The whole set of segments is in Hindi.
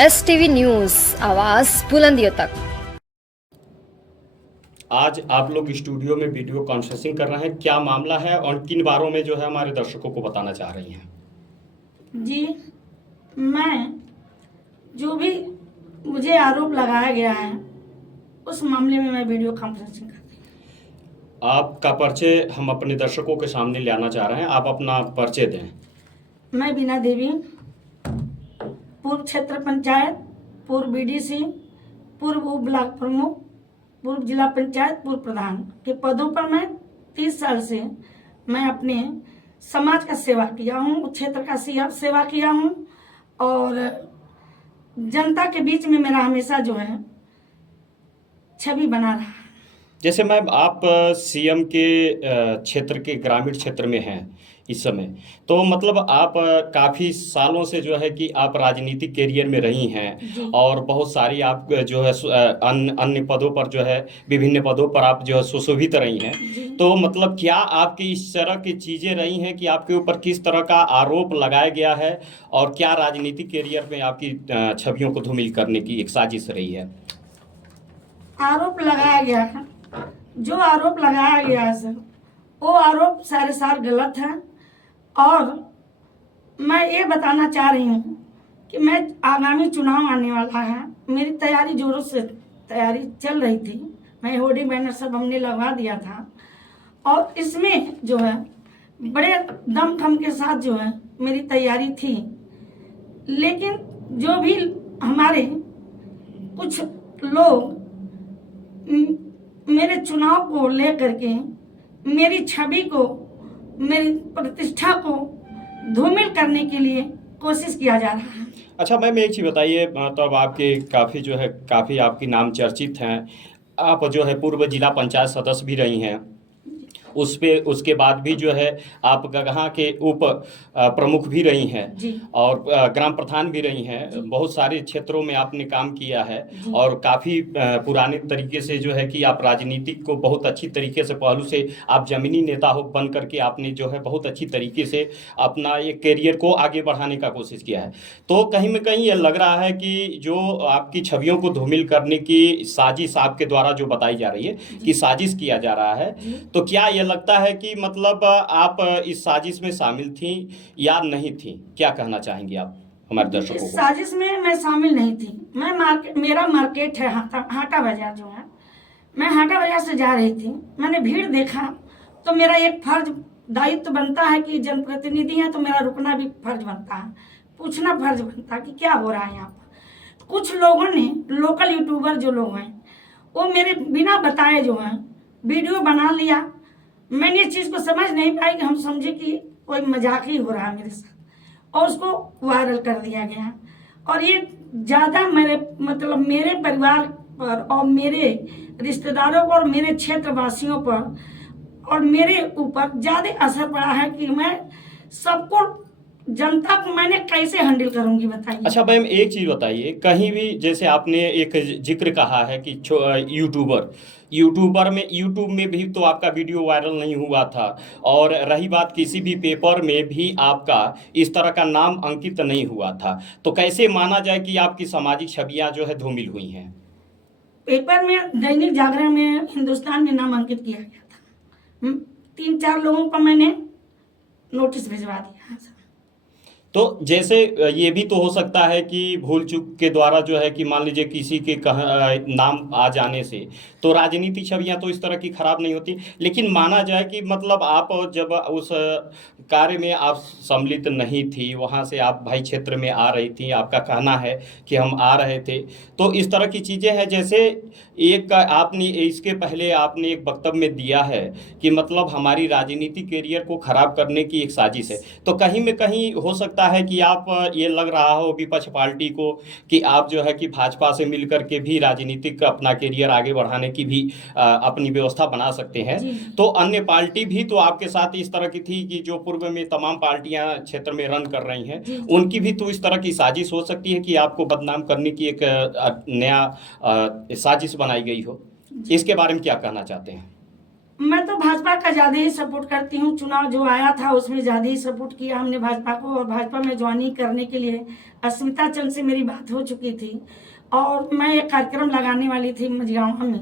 STV न्यूज़, आवाज़ बुलंदियों तक। आज आप लोग स्टूडियो में वीडियो कॉन्फ्रेंसिंग कर रहे हैं, क्या मामला है और किन बारों में जो है हमारे दर्शकों को बताना चाह रही हैं? जी, मैं जो भी मुझे आरोप लगाया गया है उस मामले में मैं वीडियो कॉन्फ्रेंसिंग करती हूँ। आपका परिचय हम अपने दर्शकों के सामने लाना चाह रहे हैं, आप अपना परिचय दें। मैं बीना देवी, पूर्व क्षेत्र पंचायत, पूर्व BDC, पूर्व उप ब्लॉक प्रमुख, पूर्व जिला पंचायत, पूर्व प्रधान के पदों पर मैं 30 साल से मैं अपने समाज का सेवा किया हूँ, क्षेत्र का सेवा किया हूँ और जनता के बीच में मेरा हमेशा जो है छवि बना रहा है। जैसे मैम आप CM के क्षेत्र के ग्रामीण क्षेत्र में हैं इस समय, तो मतलब आप काफ़ी सालों से जो है कि आप राजनीतिक कैरियर में रही हैं और बहुत सारी आप जो है अन्य पदों पर जो है विभिन्न पदों पर आप जो है सुशोभित रही हैं। तो मतलब क्या आपकी इस तरह की चीज़ें रही हैं कि आपके ऊपर किस तरह का आरोप लगाया गया है और क्या राजनीतिक कैरियर में आपकी छवियों को धूमिल करने की एक साजिश रही है? आरोप लगाया गया है, जो आरोप लगाया गया है सर, वो आरोप सारे गलत हैं और मैं ये बताना चाह रही हूँ कि मैं आगामी चुनाव आने वाला है, मेरी तैयारी जोरों से तैयारी चल रही थी। मैं होर्डिंग बैनर सब हमने लगवा दिया था और इसमें जो है बड़े दमखम के साथ जो है मेरी तैयारी थी, लेकिन जो भी हमारे कुछ लोग मेरे चुनाव को लेकर के मेरी छवि को, मेरी प्रतिष्ठा को धूमिल करने के लिए कोशिश किया जा रहा है। अच्छा मैम, एक चीज़ बताइए, मतलब आपके काफ़ी आपकी नाम चर्चित हैं, आप जो है पूर्व जिला पंचायत सदस्य भी रही हैं, उसके बाद भी जो है आप गगहा के उप प्रमुख भी रही हैं और ग्राम प्रधान भी रही हैं। बहुत सारे क्षेत्रों में आपने काम किया है और काफ़ी पुराने तरीके से जो है कि आप राजनीतिक को बहुत अच्छी तरीके से पहलू से आप जमीनी नेता हो बन करके आपने जो है बहुत अच्छी तरीके से अपना एक कैरियर को आगे बढ़ाने का कोशिश किया है। तो कहीं में कहीं ये लग रहा है कि जो आपकी छवियों को धूमिल करने की साजिश आपके द्वारा जो बताई जा रही है कि साजिश किया जा रहा है, तो क्या ये लगता है कि मतलब आप इस साजिश में शामिल थी या नहीं थी? क्या कहना चाहेंगे आप हमारे दर्शकों को? इस साजिश में मैं शामिल नहीं थी। मेरा मार्केट है हाटा बाजार जो है, मैं हाटा बाजार से जा रही थी, मैंने भीड़ देखा तो मेरा एक फर्ज दायित्व बनता है कि जनप्रतिनिधि है तो मेरा रुकना भी फर्ज बनता है, पूछना फर्ज बनता है कि क्या हो रहा है यहाँ पर। कुछ लोगों ने, लोकल यूट्यूबर जो लोग हैं, वो मेरे बिना बताए जो है वीडियो बना लिया। मैंने इस चीज़ को समझ नहीं पाई कि हम समझे कि कोई मजाक ही हो रहा है मेरे साथ, और उसको वायरल कर दिया गया। और ये ज़्यादा मेरे परिवार पर और मेरे रिश्तेदारों पर और मेरे क्षेत्रवासियों पर और मेरे ऊपर ज़्यादा असर पड़ा है कि मैं सबको, जनता को मैंने कैसे हैंडल करूंगी बताइए। अच्छा मैम, एक चीज़ बताइए, कहीं भी जैसे आपने एक जिक्र कहा है कि यूट्यूब में भी तो आपका वीडियो वायरल नहीं हुआ था, और रही बात किसी भी पेपर में भी आपका इस तरह का नाम अंकित नहीं हुआ था, तो कैसे माना जाए कि आपकी सामाजिक छवियां जो है धूमिल हुई हैं? पेपर में, दैनिक जागरण में, हिंदुस्तान में नाम अंकित किया गया था। 3-4 लोगों को मैंने नोटिस भिजवा दिया। तो जैसे ये भी तो हो सकता है कि भूल चूक के द्वारा जो है कि मान लीजिए किसी के नाम आ जाने से तो राजनीतिक छवियां तो इस तरह की खराब नहीं होती, लेकिन माना जाए कि मतलब आप जब उस कार्य में आप सम्मिलित नहीं थी, वहाँ से आप भाई क्षेत्र में आ रही थी, आपका कहना है कि हम आ रहे थे, तो इस तरह की चीज़ें हैं। जैसे एक आपने इसके पहले आपने एक वक्तव्य में दिया है कि मतलब हमारी राजनीतिक कैरियर को खराब करने की एक साजिश है, तो कहीं में कहीं हो सकता है कि आप, ये लग रहा हो विपक्ष पार्टी को कि आप जो है कि भाजपा से मिलकर के भी राजनीतिक अपना कैरियर आगे बढ़ाने की भी अपनी व्यवस्था बना सकते हैं। तो अन्य पार्टी भी तो आपके साथ इस तरह की थी कि जो पूर्व में तमाम पार्टियां क्षेत्र में रन कर रही हैं, उनकी भी तो इस तरह की साजिश हो सकती है कि आपको बदनाम करने की एक नया साजिश बनाई गई हो। इसके बारे में क्या कहना चाहते हैं? मैं तो भाजपा का ज़्यादा ही सपोर्ट करती हूँ। चुनाव जो आया था उसमें ज़्यादा ही सपोर्ट किया हमने भाजपा को, और भाजपा में ज्वाइनिंग करने के लिए अस्मिता चंद से मेरी बात हो चुकी थी, और मैं एक कार्यक्रम लगाने वाली थी मझगाँव में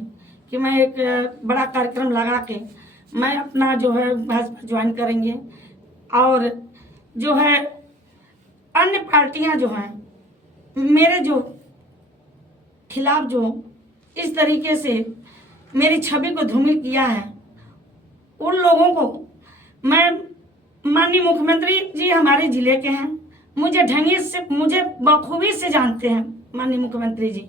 कि मैं एक बड़ा कार्यक्रम लगा के मैं अपना जो है भाजपा ज्वाइन करेंगे। और जो है अन्य पार्टियां जो हैं मेरे जो खिलाफ जो इस तरीके से मेरी छवि को धूमिल किया है, उन लोगों को मैं, माननीय मुख्यमंत्री जी हमारे जिले के हैं, मुझे ढंगी से, मुझे बखूबी से जानते हैं माननीय मुख्यमंत्री जी।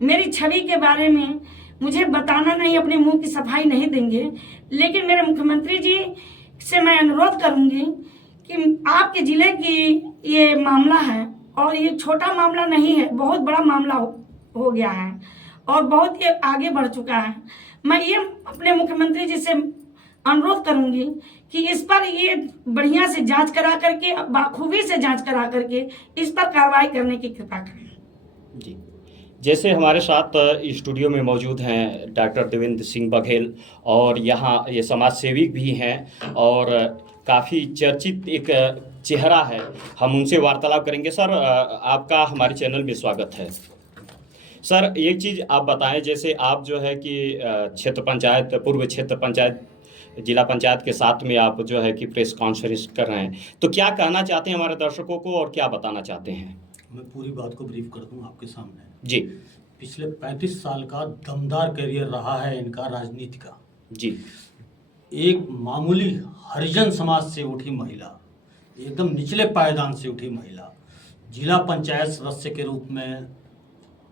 मेरी छवि के बारे में मुझे बताना नहीं, अपने मुंह की सफाई नहीं देंगे, लेकिन मेरे मुख्यमंत्री जी से मैं अनुरोध करूंगी कि आपके जिले की ये मामला है, और ये छोटा मामला नहीं है, बहुत बड़ा मामला हो गया है और बहुत ही आगे बढ़ चुका है। मैं ये अपने मुख्यमंत्री जी से अनुरोध करूंगी कि इस पर ये बढ़िया से जांच करा करके, बाखूबी से जांच करा करके इस पर कार्रवाई करने की कृपा करें। जी, जैसे हमारे साथ स्टूडियो में मौजूद हैं डॉक्टर देवेंद्र सिंह बघेल, और यहाँ ये समाज सेवी भी हैं और काफ़ी चर्चित एक चेहरा है, हम उनसे वार्तालाप करेंगे। सर, आपका हमारे चैनल में स्वागत है। सर, एक चीज़ आप बताएं, जैसे आप जो है कि क्षेत्र पंचायत, पूर्व क्षेत्र पंचायत, जिला पंचायत के साथ में आप जो है कि प्रेस कॉन्फ्रेंस कर रहे हैं, तो क्या कहना चाहते हैं हमारे दर्शकों को और क्या बताना चाहते हैं? मैं पूरी बात को ब्रीफ कर दूं आपके सामने। जी। पिछले 35 साल का दमदार करियर रहा है इनका राजनीति का। जी। एक मामूली हरिजन समाज से उठी महिला, एकदम निचले पायदान से उठी महिला, जिला पंचायत सदस्य के रूप में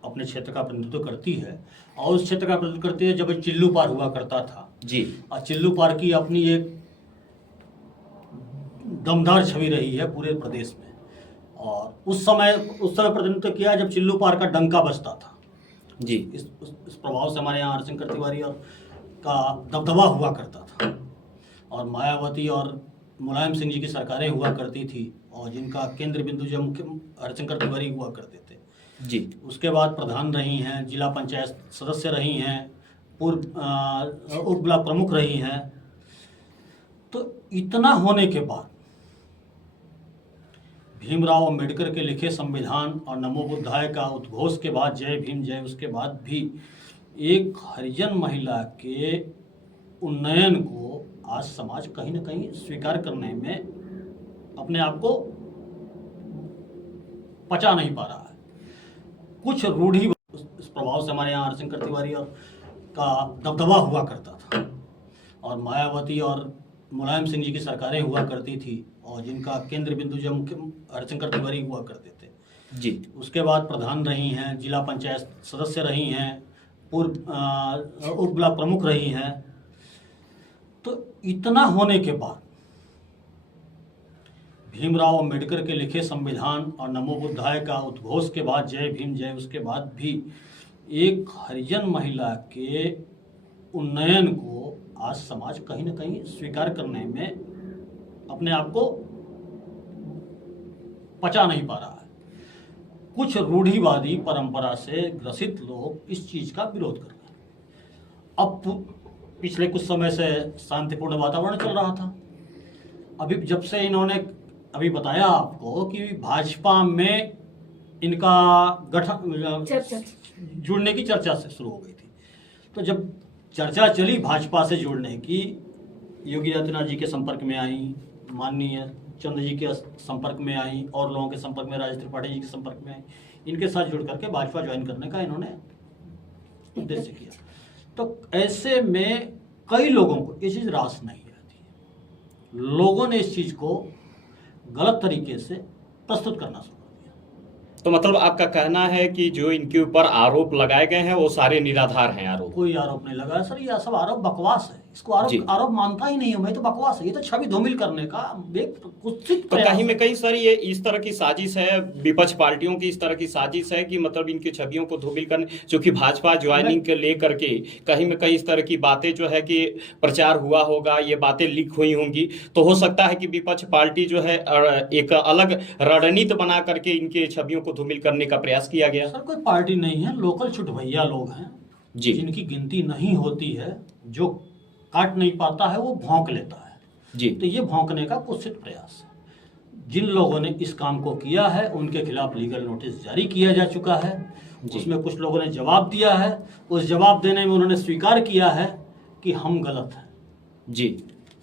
अपने क्षेत्र का प्रतिनिधित्व करती है, और उस क्षेत्र का प्रतिनिधित्व करती है जब चिल्लू पार हुआ करता था। जी। और चिल्लू पार की अपनी एक दमदार छवि रही है पूरे प्रदेश में, और उस समय प्रतिनिधित्व किया जब चिल्लू पार का डंका बजता था। जी। इस प्रभाव से हमारे यहाँ हरशंकर तिवारी और का दबदबा हुआ करता था, और मायावती और मुलायम सिंह जी की सरकारें हुआ करती थी, और जिनका केंद्र बिंदु जो मुख्य हरशंकर तिवारी हुआ करते थे। जी। उसके बाद प्रधान रही हैं, जिला पंचायत सदस्य रही हैं, पूर्व उप ब्लॉक प्रमुख रही हैं। तो इतना होने के बाद भीमराव अंबेडकर के लिखे संविधान और नमो बुद्धाय का उद्घोष के बाद, जय भीम जय, उसके बाद भी एक हरिजन महिला के उन्नयन को आज समाज कहीं ना कहीं स्वीकार करने में अपने आप को पचा नहीं पा रहा है। कुछ रूढ़ी इस प्रभाव से हमारे यहाँ हरशंकर तिवारी और का दबदबा हुआ करता था, और मायावती और मुलायम सिंह जी की सरकारें हुआ करती थी, और जिनका केंद्र बिंदु जो मुख्य हरशंकर तिवारी हुआ करते थे। जी। उसके बाद प्रधान रही हैं, जिला पंचायत सदस्य रही हैं, पूर्व उप ब्लॉक प्रमुख रही हैं। तो इतना होने के बाद भीमराव अंबेडकर के लिखे संविधान और नमो बुद्धाय का उद्घोष के बाद, जय भीम जय, उसके बाद भी एक हरिजन महिला के उन्नयन को आज समाज कहीं ना कहीं स्वीकार करने में अपने आप को पचा नहीं पा रहा है। कुछ रूढ़िवादी परंपरा से ग्रसित लोग इस चीज का विरोध कर रहे हैं। अब पिछले कुछ समय से शांतिपूर्ण वातावरण चल रहा था, अभी जब से इन्होंने अभी बताया आपको कि भाजपा में इनका गठन जुड़ने की चर्चा से शुरू हो गई थी, तो जब चर्चा चली भाजपा से जुड़ने की, योगी आदित्यनाथ जी के संपर्क में आई, माननीय चंद्र जी के संपर्क में आई, और लोगों के संपर्क में, राजेश त्रिपाठी जी के संपर्क में आई, इनके साथ जुड़ करके भाजपा ज्वाइन करने का इन्होंने उद्देश्य किया। तो ऐसे में कई लोगों को ये चीज़ रास नहीं रहती है, लोगों ने इस चीज़ को गलत तरीके से प्रस्तुत करना शुरू कर दिया। तो मतलब आपका कहना है कि जो इनके ऊपर आरोप लगाए गए हैं वो सारे निराधार हैं आरोप? कोई आरोप नहीं लगा सर, ये सब आरोप बकवास है। इसको आरोप मानता ही नहीं हूं मैं, तो बकवास है। ये तो छवि धूमिल करने का एक कुत्सित तो कहीं में कहीं सर ये इस तरह की साजिश है, विपक्ष पार्टियों की इस तरह की साजिश है कि मतलब इनकी छवियों को धूमिल करने, क्योंकि भाजपा ज्वाइनिंग के लेकर के कहीं में कहीं इस तरह की बातें जो है कि प्रचार हुआ होगा, ये बातें लीक हुई होंगी, तो हो सकता है कि विपक्ष पार्टी जो है एक अलग रणनीति बना करके इनके छवियों को धूमिल करने का प्रयास किया गया। सर कोई पार्टी नहीं है, लोकल छुट भैया लोग हैं जी, जिनकी गिनती नहीं होती है, जो काट नहीं पाता है वो भौंक लेता है। जी तो ये भौंकने का कुत्सित प्रयास है। जिन लोगों ने इस काम को किया है उनके खिलाफ लीगल नोटिस जारी किया जा चुका है। जी। उसमें कुछ लोगों ने जवाब दिया है। उस जवाब देने में उन्होंने स्वीकार किया है कि हम गलत हैं। जी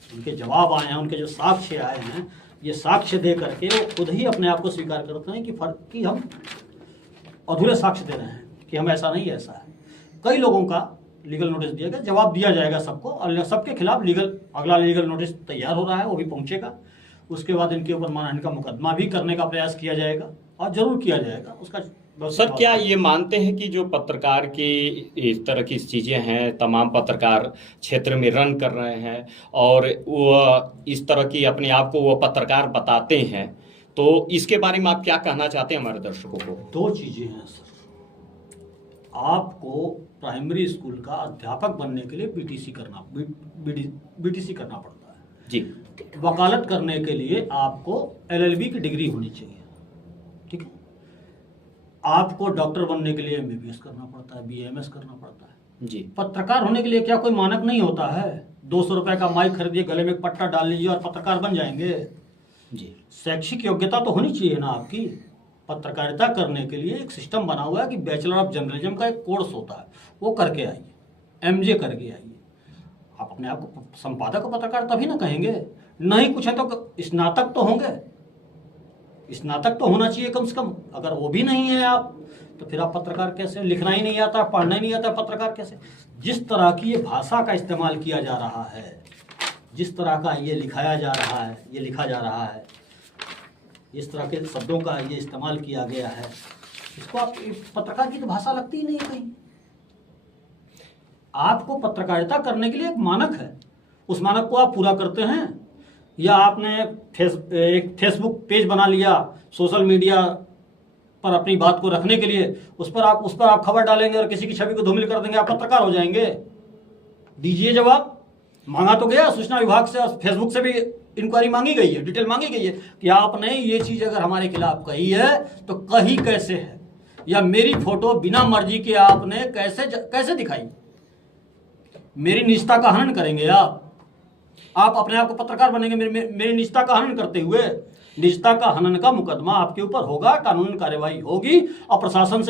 उनके जवाब आए हैं, उनके जो साक्ष्य आए हैं, ये साक्ष्य दे करके वो खुद ही अपने आप को स्वीकार करते हैं कि हम अधूरे साक्ष्य दे रहे हैं कि हम ऐसा नहीं ऐसा है। कई लोगों का लीगल नोटिस दिया गया, जवाब दिया जाएगा सबको, और सबके खिलाफ अगला लीगल नोटिस तैयार हो रहा है, वो भी पहुंचेगा। उसके बाद इनके ऊपर मानहानि का मुकदमा भी करने का प्रयास किया जाएगा और जरूर किया जाएगा उसका। सर, क्या ये मानते हैं कि जो पत्रकार की इस तरह की चीज़ें हैं, तमाम पत्रकार क्षेत्र में रन कर रहे हैं और वो इस तरह की अपने आप को वो पत्रकार बताते हैं, तो इसके बारे में आप क्या कहना चाहते हैं हमारे दर्शकों को? दो चीज़ें हैं सर। आपको प्राइमरी स्कूल का अध्यापक बनने के लिए बीटीसी करना पड़ता है जी। वकालत करने के लिए आपको एलएलबी की डिग्री होनी चाहिए, ठीक है। आपको डॉक्टर बनने के लिए एमबीबीएस करना पड़ता है, बीएमएस करना पड़ता है जी। पत्रकार होने के लिए क्या कोई मानक नहीं होता है? 200 रुपए का माइक खरीदिए, गले में एक पट्टा डाल लीजिए और पत्रकार बन जाएंगे? जी। शैक्षिक योग्यता तो होनी चाहिए ना आपकी। पत्रकारिता करने के लिए एक सिस्टम बना हुआ है कि बैचलर ऑफ जर्नलिज्म का एक कोर्स होता है, वो करके आइए, एमजे करके आइए। आप अपने आप को संपादक और पत्रकार तभी ना कहेंगे। नहीं कुछ है तो स्नातक तो होंगे, स्नातक तो होना चाहिए कम से कम। अगर वो भी नहीं है आप, तो फिर आप पत्रकार कैसे? लिखना ही नहीं आता, पढ़ना ही नहीं आता, पत्रकार कैसे? जिस तरह की ये भाषा का इस्तेमाल किया जा रहा है, जिस तरह का ये लिखाया जा रहा है, ये लिखा जा रहा है, इस तरह के शब्दों का ये इस्तेमाल किया गया है, इसको आप पत्रकार की तो भाषा लगती ही नहीं है कहीं। आपको पत्रकारिता करने के लिए एक मानक है, उस मानक को आप पूरा करते हैं। या आपने एक फेसबुक पेज बना लिया सोशल मीडिया पर अपनी बात को रखने के लिए, उस पर आप खबर डालेंगे और किसी की छवि को धूमिल कर देंगे, आप पत्रकार हो जाएंगे? दीजिए जवाब। मांगा तो गया सूचना विभाग से और फेसबुक से भी इंक्वायरी मांगी गई है, डिटेल मांगी गई है कि आपने ये चीज अगर हमारे खिलाफ कही है तो कही कैसे है, या मेरी फोटो बिना मर्जी के आपने कैसे दिखाई? मेरी निजता का हनन करेंगे आप अपने आप को पत्रकार बनेंगे मेरी निजता का हनन करते हुए। निजता का हनन का मुकदमा आपके ऊपर होगा, कानूनी कार्यवाही होगी और प्रशासन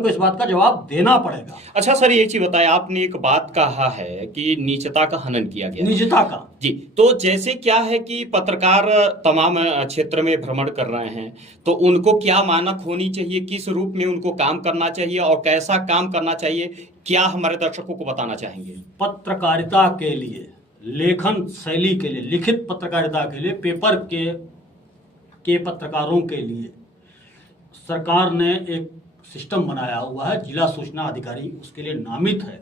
को इस बात का जवाब देना पड़ेगा। अच्छा सर, ये चीज बताया, आपने एक बात कहा है कि निजता का हनन किया गया, निजता का। जी। तो जैसे क्या है कि पत्रकार तमाम क्षेत्र में भ्रमण कर रहे हैं, तो उनको क्या मानक होनी चाहिए, किस रूप में उनको काम करना चाहिए और कैसा काम करना चाहिए, क्या हमारे दर्शकों को बताना चाहेंगे? पत्रकारिता के लिए, लेखन शैली के लिए, लिखित पत्रकारिता के लिए, पेपर के पत्रकारों के लिए सरकार ने एक सिस्टम बनाया हुआ है। जिला सूचना अधिकारी उसके लिए नामित है,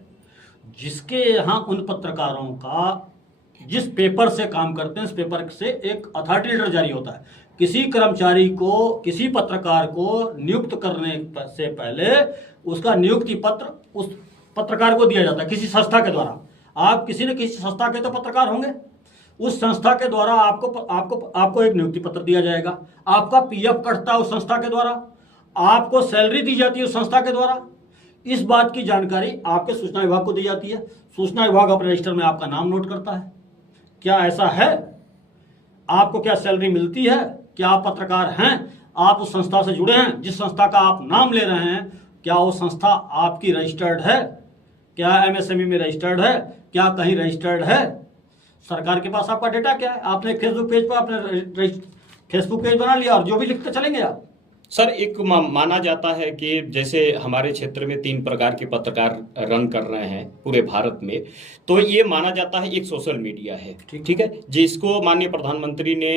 जिसके यहाँ उन पत्रकारों का जिस पेपर से काम करते हैं, उस पेपर से एक अथॉरिटी लेटर जारी होता है। किसी कर्मचारी को, किसी पत्रकार को नियुक्त करने से पहले उसका नियुक्ति पत्र उस पत्रकार को दिया जाता है किसी संस्था के द्वारा। आप किसी न किसी संस्था के तो पत्रकार होंगे, उस संस्था के द्वारा आपको एक नियुक्ति पत्र दिया जाएगा। आपका पीएफ कटता है उस संस्था के द्वारा, आपको सैलरी दी जाती है उस संस्था के द्वारा। इस बात की जानकारी आपके सूचना विभाग को दी जाती है। सूचना विभाग अपने रजिस्टर में आपका नाम नोट करता है। क्या ऐसा है? आपको क्या सैलरी मिलती है? क्या आप पत्रकार हैं? आप उस संस्था से जुड़े हैं? जिस संस्था का आप नाम ले रहे हैं, क्या वो संस्था आपकी रजिस्टर्ड है? क्या एमएसएमई में रजिस्टर्ड है? क्या कहीं रजिस्टर्ड है? सरकार के पास आपका डेटा क्या है? आपने फेसबुक पेज पर अपने फेसबुक पेज बना लिया और जो भी लिखते चलेंगे आप। सर, एक माना जाता है कि जैसे हमारे क्षेत्र में 3 प्रकार के पत्रकार रन कर रहे हैं पूरे भारत में, तो ये माना जाता है एक सोशल मीडिया है, ठीक है, जिसको माननीय प्रधानमंत्री ने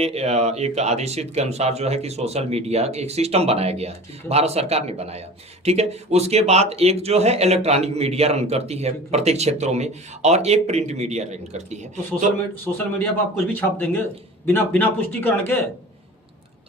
एक आदेशित के अनुसार जो है कि सोशल मीडिया एक सिस्टम बनाया गया है, भारत सरकार ने बनाया, ठीक है। उसके बाद एक जो है इलेक्ट्रॉनिक मीडिया रन करती है प्रत्येक क्षेत्रों में, और एक प्रिंट मीडिया रन करती है। तो सोशल मीडिया पर आप कुछ भी छाप देंगे बिना पुष्टिकरण के?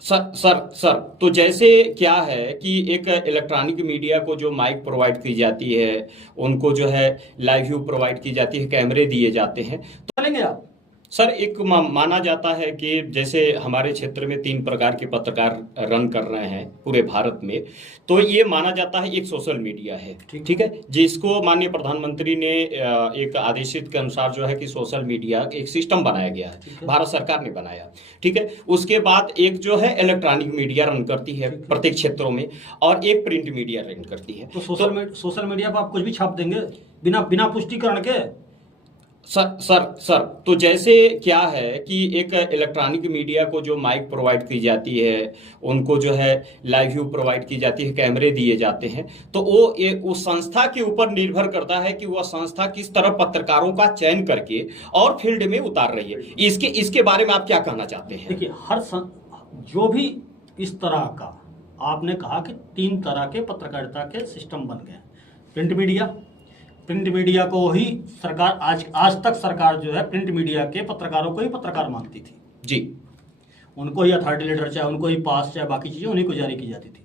सर तो जैसे क्या है कि एक इलेक्ट्रॉनिक मीडिया को जो माइक प्रोवाइड की जाती है, उनको जो है लाइव व्यू प्रोवाइड की जाती है, कैमरे दिए जाते हैं, तो चलेंगे आप? सर एक माना जाता है कि जैसे हमारे क्षेत्र में 3 प्रकार के पत्रकार रन कर रहे हैं पूरे भारत में, तो ये माना जाता है एक सोशल मीडिया है, ठीक है, जिसको माननीय प्रधानमंत्री ने एक आदेशित के अनुसार जो है कि सोशल मीडिया एक सिस्टम बनाया गया है, भारत सरकार ने बनाया, ठीक है। उसके बाद एक जो है इलेक्ट्रॉनिक मीडिया रन करती है प्रत्येक क्षेत्रों में, और एक प्रिंट मीडिया रन करती है। तो सोशल मीडिया पर आप कुछ भी छाप देंगे बिना पुष्टिकरण के? सर तो जैसे क्या है कि एक इलेक्ट्रॉनिक मीडिया को जो माइक प्रोवाइड की जाती है, उनको जो है लाइव व्यू प्रोवाइड की जाती है, कैमरे दिए जाते हैं, तो वो उस संस्था के ऊपर निर्भर करता है कि वह संस्था किस तरह पत्रकारों का चयन करके और फील्ड में उतार रही है। इसके बारे में आप क्या कहना चाहते हैं? देखिए, जो भी इस तरह का आपने कहा कि 3 तरह के पत्रकारिता के सिस्टम बन गए। प्रिंट मीडिया को ही सरकार आज तक सरकार जो है प्रिंट मीडिया के पत्रकारों को ही पत्रकार मानती थी जी। उनको ही अथॉरिटी लेटर चाहे उनको ही पास चाहे बाकी चीज़ें उन्हीं को जारी की जाती थी।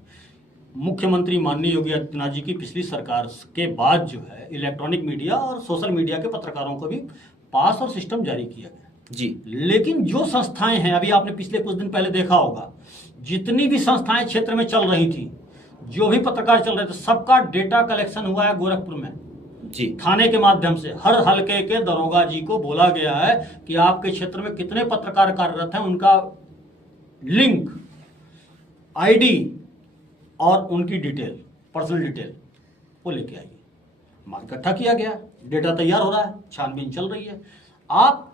मुख्यमंत्री माननीय योगी आदित्यनाथ जी की पिछली सरकार के बाद जो है इलेक्ट्रॉनिक मीडिया और सोशल मीडिया के पत्रकारों को भी पास और सिस्टम जारी किया गया जी। लेकिन जो संस्थाएं हैं, अभी आपने पिछले कुछ दिन पहले देखा होगा, जितनी भी संस्थाएं क्षेत्र में चल रही थी, जो भी पत्रकार चल रहे थे, सबका डेटा कलेक्शन हुआ है गोरखपुर में जी। थाने के माध्यम से हर हलके के दरोगा जी को बोला गया है कि आपके क्षेत्र में कितने पत्रकार कार्यरत हैं, उनका लिंक, आईडी और उनकी डिटेल, पर्सनल डिटेल वो लेके आइए। माल इकट्ठा किया गया, डेटा तैयार हो रहा है, छानबीन चल रही है। आप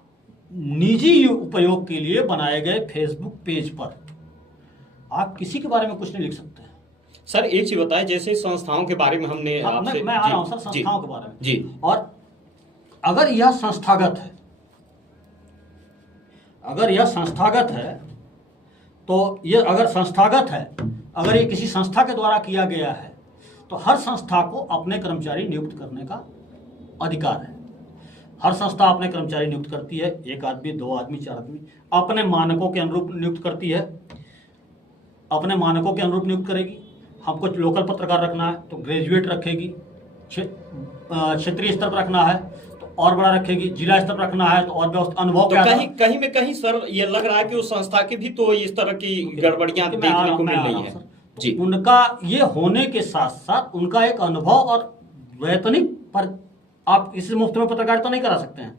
निजी उपयोग के लिए बनाए गए फेसबुक पेज पर आप किसी के बारे में कुछ नहीं लिख सकते। सर एक चीज बताएं, जैसे संस्थाओं के बारे में हमने आपसे मैं आ रहा हूं सर संस्थाओं के बारे में जी। और अगर यह संस्थागत है तो ये अगर ये किसी संस्था के द्वारा किया गया है तो हर संस्था को अपने कर्मचारी नियुक्त करने का अधिकार है। हर संस्था अपने कर्मचारी नियुक्त करती है, 1 आदमी, 2 आदमी, 4 आदमी, अपने मानकों के अनुरूप नियुक्त करती है, अपने मानकों के अनुरूप नियुक्त करेगी। हमको लोकल पत्रकार रखना है तो ग्रेजुएट रखेगी, क्षेत्रीय स्तर पर रखना है तो और बड़ा रखेगी, जिला स्तर पर रखना है तो और अनुभव तो कहीं में कहीं सर ये लग रहा है कि उस संस्था की भी तो इस तरह की गड़बड़ियां देखने को मिल रही है जी। उनका ये होने के साथ साथ उनका एक अनुभव और वेतनिक पर आप किसी मुफ्त में पत्रकारिता नहीं करा सकते हैं।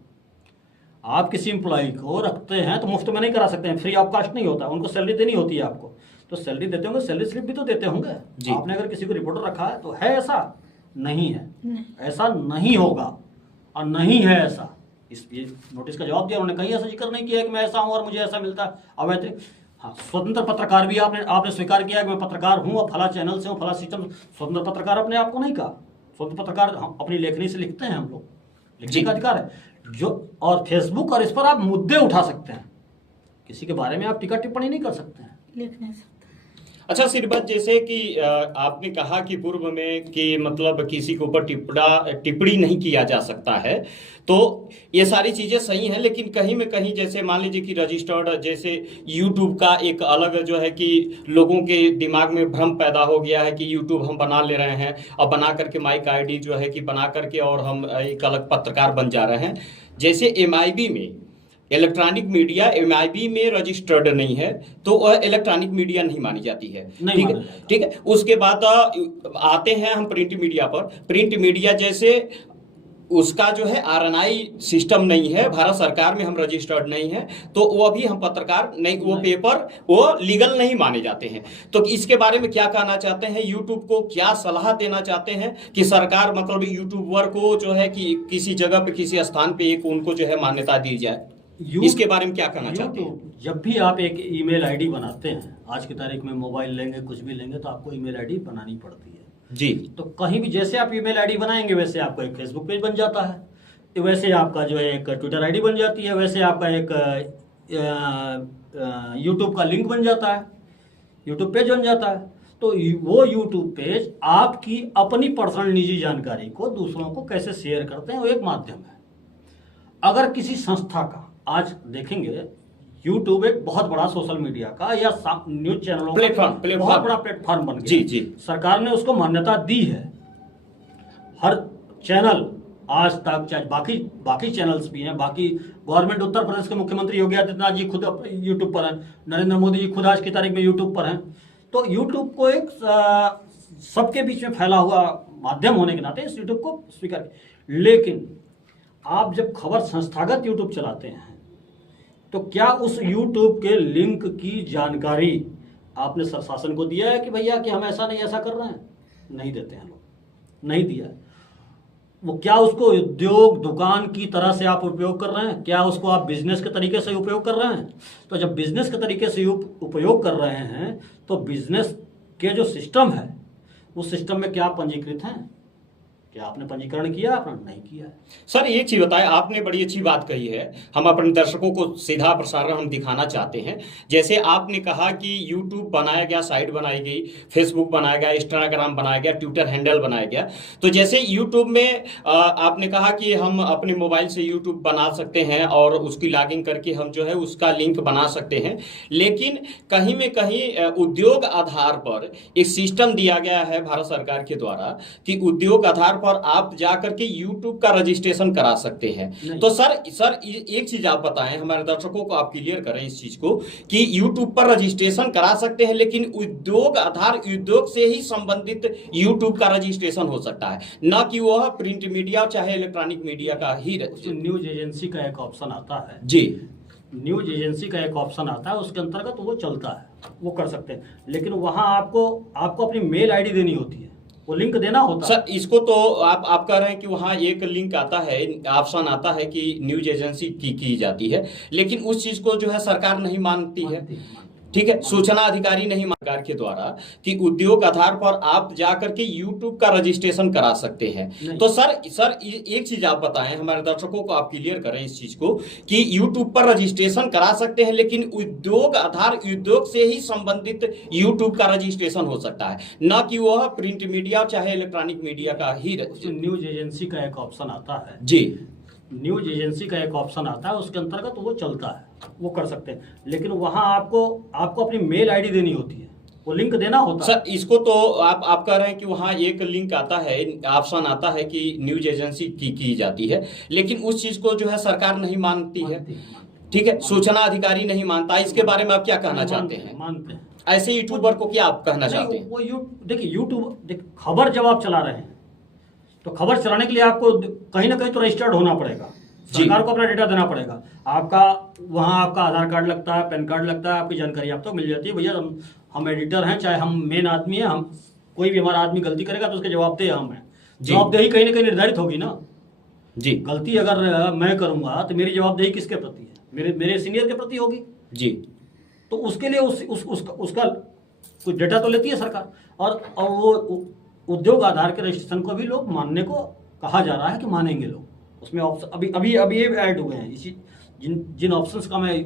आप किसी एम्प्लॉय को रखते हैं तो मुफ्त में नहीं करा सकते हैं, फ्री ऑफ कॉस्ट नहीं होता, उनको सैलरी देनी होती है आपको, तो सैलरी देते होंगे, सैलरी स्लिप भी तो देते होंगे। आपने अगर किसी को रिपोर्टर रखा है तो है ऐसा नहीं है, ऐसा नहीं होगा और नहीं है ऐसा। इस नोटिस का जवाब दिया उन्होंने, कहीं ऐसा जिक्र नहीं किया कि मैं ऐसा हूं और मुझे ऐसा मिलता है अवैतनिक। हाँ, स्वतंत्र पत्रकार भी आपने स्वीकार किया कि मैं पत्रकार हूं और फला चैनल से हूं, फला सिस्टम। स्वतंत्र पत्रकार अपने आप को नहीं कहा, स्वतंत्र पत्रकार हम अपनी लेखनी से लिखते हैं, हम लोग लिखने का अधिकार है जो। और फेसबुक और इस पर आप मुद्दे उठा सकते हैं, किसी के बारे में आप टीका टिप्पणी नहीं कर सकते हैं, लिख नहीं सकते। अच्छा श्रीपद, जैसे कि आपने कहा कि पूर्व में कि मतलब किसी के ऊपर टिप्पणी नहीं किया जा सकता है, तो ये सारी चीज़ें सही हैं, लेकिन कहीं में कहीं जैसे मान लीजिए कि रजिस्टर्ड, जैसे यूट्यूब का एक अलग जो है कि लोगों के दिमाग में भ्रम पैदा हो गया है कि यूट्यूब हम बना ले रहे हैं और बना करके माइक आईडी जो है कि बना करके और हम एक अलग पत्रकार बन जा रहे हैं। जैसे MIB में इलेक्ट्रॉनिक मीडिया MIB में रजिस्टर्ड नहीं है तो वह इलेक्ट्रॉनिक मीडिया नहीं मानी जाती है, ठीक है। उसके बाद आते हैं हम प्रिंट मीडिया पर। प्रिंट मीडिया जैसे उसका जो है RNI सिस्टम नहीं है, भारत सरकार में हम रजिस्टर्ड नहीं है, तो वो भी हम पत्रकार नहीं, वो पेपर वो लीगल नहीं माने जाते हैं। तो इसके बारे में क्या कहना चाहते हैं? यूट्यूब को क्या सलाह देना चाहते हैं कि सरकार मतलब यूट्यूबर को जो है कि किसी जगह पे किसी स्थान पे एक उनको जो है मान्यता दी जाए, इसके बारे में क्या कहना चाहते हैं? जब भी आप एक ईमेल आईडी बनाते हैं, आज की तारीख में मोबाइल लेंगे, कुछ भी लेंगे तो आपको ईमेल आईडी बनानी पड़ती है जी। तो कहीं भी जैसे आप ईमेल आईडी बनाएंगे वैसे आपका एक फेसबुक पेज बन जाता है, तो वैसे आपका जो है एक ट्विटर आईडी बन जाती है, वैसे आपका एक यूट्यूब का लिंक बन जाता है, यूट्यूब पेज बन जाता है। तो वो यूट्यूब पेज आपकी अपनी पर्सनल निजी जानकारी को दूसरों को कैसे शेयर करते हैं, वो एक माध्यम है। अगर किसी संस्था का, आज देखेंगे यूट्यूब एक बहुत बड़ा सोशल मीडिया का या न्यूज चैनलों का बहुत बड़ा प्लेटफॉर्म बन गया। जी जी। सरकार ने उसको मान्यता दी है, हर चैनल आज तक, चाहे बाकी बाकी चैनल्स भी हैं, बाकी गवर्नमेंट, उत्तर प्रदेश के मुख्यमंत्री योगी आदित्यनाथ जी खुद यूट्यूब पर हैं, नरेंद्र मोदी जी खुद आज की तारीख में यूट्यूब पर हैं। तो यूट्यूब को एक सबके बीच में फैला हुआ माध्यम होने के नाते इस यूट्यूब को स्वीकार किया। लेकिन आप जब खबर संस्थागत यूट्यूब चलाते हैं तो क्या उस यूट्यूब के लिंक की जानकारी आपने शासन को दिया है कि भैया कि हम ऐसा नहीं ऐसा कर रहे हैं? नहीं देते हैं लोग, नहीं दिया है। वो क्या उसको उद्योग दुकान की तरह से आप उपयोग कर रहे हैं? क्या उसको आप बिजनेस के तरीके से उपयोग कर रहे हैं? तो जब बिजनेस के तरीके से उपयोग कर रहे हैं तो बिजनेस के जो सिस्टम है उस सिस्टम में क्या आप पंजीकृत हैं? क्या आपने पंजीकरण किया? आपने नहीं किया है। सर एक चीज बताएं, आपने बड़ी अच्छी बात कही है, हम अपने दर्शकों को सीधा प्रसारण हम दिखाना चाहते हैं। जैसे आपने कहा कि यूट्यूब बनाया गया, साइट बनाई गई, फेसबुक बनाया गया, इंस्टाग्राम बनाया गया, ट्विटर हैंडल बनाया गया। तो जैसे यूट्यूब में आपने कहा कि हम अपने मोबाइल से यूट्यूब बना सकते हैं और उसकी लॉगिन करके हम जो है उसका लिंक बना सकते हैं। लेकिन कहीं में कहीं उद्योग आधार पर एक सिस्टम दिया गया है भारत सरकार के द्वारा कि उद्योग आधार पर आप जाकर के YouTube का रजिस्ट्रेशन करा सकते हैं। तो सर एक चीज आप बताएं, हमारे दर्शकों को आप क्लियर करें इस चीज को कि YouTube पर रजिस्ट्रेशन करा सकते हैं लेकिन उद्योग आधार उद्योग से ही संबंधित YouTube का रजिस्ट्रेशन हो सकता है, न कि वह प्रिंट मीडिया चाहे इलेक्ट्रॉनिक मीडिया का ही। न्यूज एजेंसी का एक ऑप्शन आता है जी, न्यूज एजेंसी का एक ऑप्शन आता है, उसके अंतर्गत वो चलता है, वो कर सकते हैं। लेकिन वहां आपको अपनी मेल आईडी देनी होती है, वो लिंक देना होता है। सर इसको तो आप कह रहे हैं कि वहाँ एक लिंक आता है, ऑप्शन आता है कि न्यूज एजेंसी की जाती है, लेकिन उस चीज को जो है सरकार नहीं मानती है। ठीक है, सूचना अधिकारी नहीं सरकार के द्वारा कि उद्योग आधार पर आप जाकर के YouTube का रजिस्ट्रेशन करा सकते हैं। तो सर एक चीज आप बताएं, हमारे दर्शकों को आप क्लियर करें इस चीज को कि YouTube पर रजिस्ट्रेशन करा सकते हैं लेकिन उद्योग आधार उद्योग से ही संबंधित YouTube का रजिस्ट्रेशन हो सकता है, न कि वह प्रिंट मीडिया चाहे इलेक्ट्रॉनिक मीडिया का ही। न्यूज एजेंसी का एक ऑप्शन आता है जी, न्यूज एजेंसी का एक ऑप्शन आता है, उसके अंतर्गत वो चलता है, वो कर सकते हैं। लेकिन वहां आपको अपनी मेल आईडी देनी होती है, वो लिंक देना होता है। सर इसको तो आप कह रहे हैं कि वहाँ एक लिंक आता है, ऑप्शन आता है कि न्यूज एजेंसी की जाती है, लेकिन उस चीज को जो है सरकार नहीं मानती है। ठीक है, सूचना अधिकारी नहीं मानता। इसके बारे में आप क्या कहना चाहते हैं? मानते हैं। ऐसे यूट्यूबर को क्या आप कहना चाहते हैं? वो देखिए यूट्यूब खबर जब आप चला रहे हैं तो खबर चलाने के लिए आपको कहीं ना कहीं तो रजिस्टर्ड होना पड़ेगा, सरकार को अपना डेटा देना पड़ेगा। आपका वहाँ आपका आधार कार्ड लगता है, पैन कार्ड लगता है, आपकी जानकारी आप तो मिल जाती है। भैया हम एडिटर हैं, चाहे हम मेन आदमी हैं, हम कोई भी हमारा आदमी गलती करेगा तो उसके जवाबदेह हम हैं। जवाबदेही कहीं ना कहीं निर्धारित होगी ना जी। गलती अगर मैं करूंगा तो मेरी जवाबदेही किसके प्रति है? मेरे सीनियर के प्रति होगी जी। तो उसके लिए उसका कुछ डेटा तो लेती है सरकार। और वो उद्योग आधार के रजिस्ट्रेशन को भी लोग मानने को कहा जा रहा है कि मानेंगे लोग। उसमें ऑप्शन अभी ये ऐड हुए हैं, इसी जिन ऑप्शंस का मैं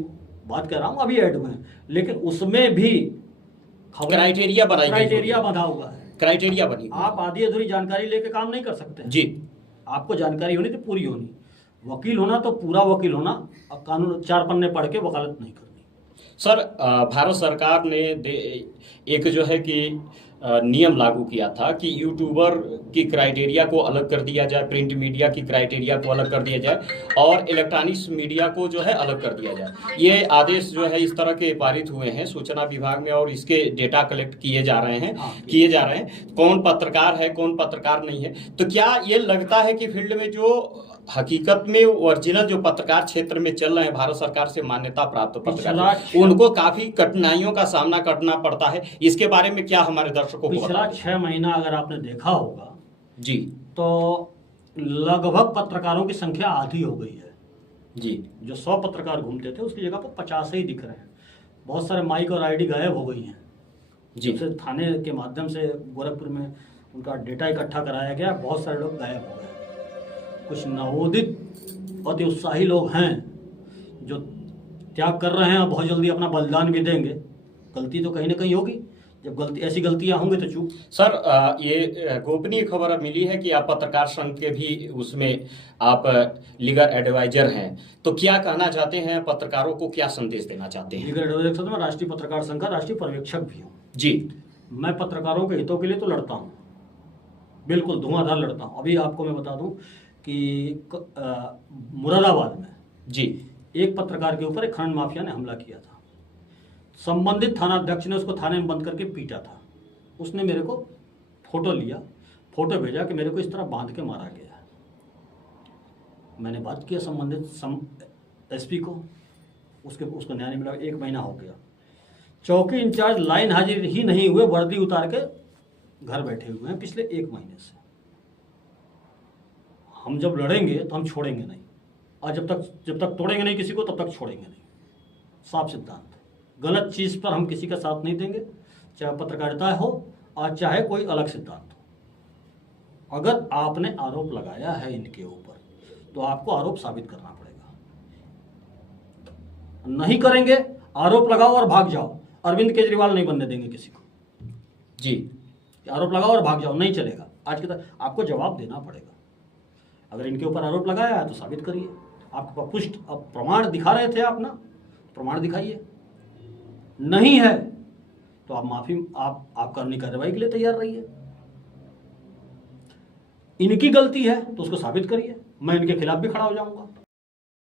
बात कर रहा हूँ अभी ऐड हुए हैं, लेकिन उसमें भी क्राइटेरिया बना हुआ है, क्राइटेरिया बनी। आप आधी अधूरी जानकारी लेके काम नहीं कर सकते जी। आपको जानकारी होनी तो पूरी होनी, वकील होना तो पूरा वकील होना, अब कानून 4 पन्ने पढ़ के वकालत नहीं करनी। सर भारत सरकार ने एक जो है कि नियम लागू किया था कि यूट्यूबर की क्राइटेरिया को अलग कर दिया जाए, प्रिंट मीडिया की क्राइटेरिया को अलग कर दिया जाए और इलेक्ट्रॉनिक्स मीडिया को जो है अलग कर दिया जाए। ये आदेश जो है इस तरह के पारित हुए हैं सूचना विभाग में और इसके डेटा कलेक्ट किए जा रहे हैं कौन पत्रकार है कौन पत्रकार नहीं है। तो क्या ये लगता है कि फील्ड में जो हकीकत में ओरिजिनल जो पत्रकार क्षेत्र में चल रहे हैं, भारत सरकार से मान्यता प्राप्त पत्रकार, उनको काफी कठिनाइयों का सामना करना पड़ता है? इसके बारे में क्या हमारे दर्शकों को पिछला 6 महीना अगर आपने देखा होगा जी तो लगभग पत्रकारों की संख्या आधी हो गई है जी। जो 100 पत्रकार घूमते थे उसकी जगह पर 50 ही दिख रहे हैं। बहुत सारे माइक और आईडी गायब हो गई हैं जी। जब से थाने के माध्यम से गोरखपुर में उनका डेटा इकट्ठा कराया गया, बहुत सारे लोग गायब हो गए। कुछ नवोदित अति उत्साही लोग हैं जो त्याग कर रहे हैं और बहुत जल्दी अपना बलिदान भी देंगे। गलती तो कहीं ना कहीं होगी, जब ऐसी गलतियां होंगी तो चूक। सर ये गोपनीय खबर मिली है कि आप पत्रकार संघ के भी उसमें आप लीगल एडवाइजर हैं, तो क्या कहना चाहते हैं? पत्रकारों को क्या संदेश देना चाहते हैं? लीगल एडवाइजर तो मैं राष्ट्रीय पत्रकार संघ का राष्ट्रीय पर्यवेक्षक भी हूँ जी। मैं पत्रकारों के हितों के लिए तो लड़ता हूँ, बिल्कुल धुआंधार लड़ता हूँ। अभी आपको मैं बता दूं कि मुरादाबाद में जी एक पत्रकार के ऊपर एक खनन माफिया ने हमला किया था। संबंधित थाना अध्यक्ष ने उसको थाने में बंद करके पीटा था। उसने मेरे को फोटो लिया, फोटो भेजा कि मेरे को इस तरह बांध के मारा गया। मैंने बात किया संबंधित एसपी को, उसको न्याय नहीं मिला। 1 महीना हो गया, चौकी इंचार्ज लाइन हाजिर ही नहीं हुए, वर्दी उतार के घर बैठे हुए हैं पिछले 1 महीने से। हम जब लड़ेंगे तो हम छोड़ेंगे नहीं, और जब तक तोड़ेंगे नहीं किसी को तब तक छोड़ेंगे नहीं। साफ सिद्धांत, गलत चीज पर हम किसी का साथ नहीं देंगे, चाहे पत्रकारिता हो और चाहे कोई अलग सिद्धांत हो। अगर आपने आरोप लगाया है इनके ऊपर तो आपको आरोप साबित करना पड़ेगा। नहीं करेंगे, आरोप लगाओ और भाग जाओ। अरविंद केजरीवाल नहीं बनने देंगे किसी को जी। आरोप लगाओ और भाग जाओ, नहीं चलेगा। आज के तक आपको जवाब देना पड़ेगा। अगर इनके ऊपर आरोप लगाया है तो साबित करिए। आपके पास पुष्ट अब प्रमाण दिखा रहे थे आप ना, प्रमाण दिखाइए। नहीं है तो आप कानूनी कार्रवाई के लिए तैयार रहिए। इनकी गलती है तो उसको साबित करिए, मैं इनके खिलाफ भी खड़ा हो जाऊंगा।